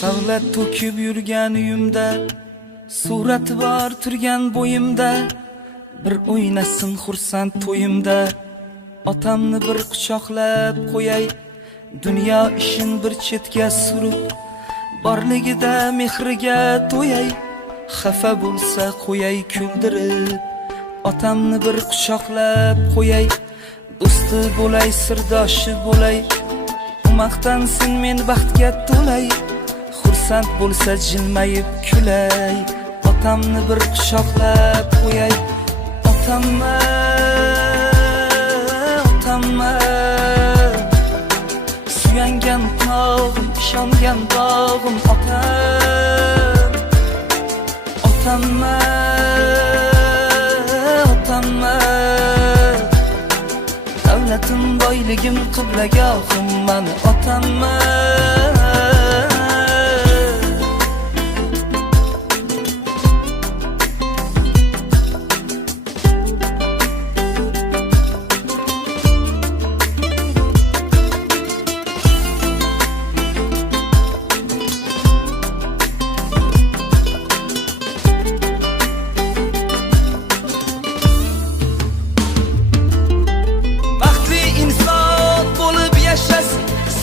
Savlat to'kib yurgan uyimda, surati bor turgan bo'yimda, bir o'ynasin xursand to'yimda. Otamni bir quchoqlab qo'yay, dunyo ishin bir chetga surib, borligida mehriga to'yay, xafa bo'lsa qo'yay kuldirib. Otamni bir quchoqlab qo'yay, do'sti bo'lay, sirdoshi bo'lay, maqtansin men baxtga to'lay, xursand bo'lsa jilmayib kulay. Otamni bir quchoqlab qo'yay, otamma, otamma, suyangan tog'im, ishongan bog'im, otam, otamma, otamma, davlatim, boyligim, qiblagohim mani otamma.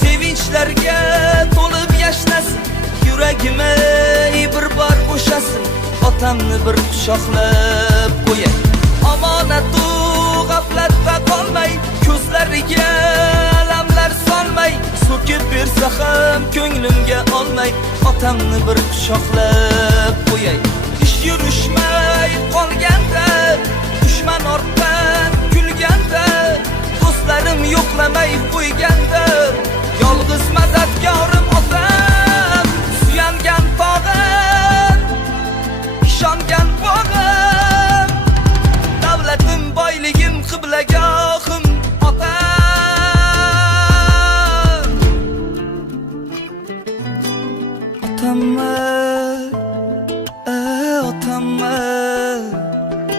Sevinchlarga to'lib yashnasin, yuragime bir bor bo'shasin. Otamni bir quchoqlab qo'yay, omonatu g'aflatda qolmay, ko'zlariga alamlar solmay, so'kib bersa ham ko'nglimga olmay. Otamni bir quchoqlab qo'yay, ish yurishmay qolganda, dushman ortda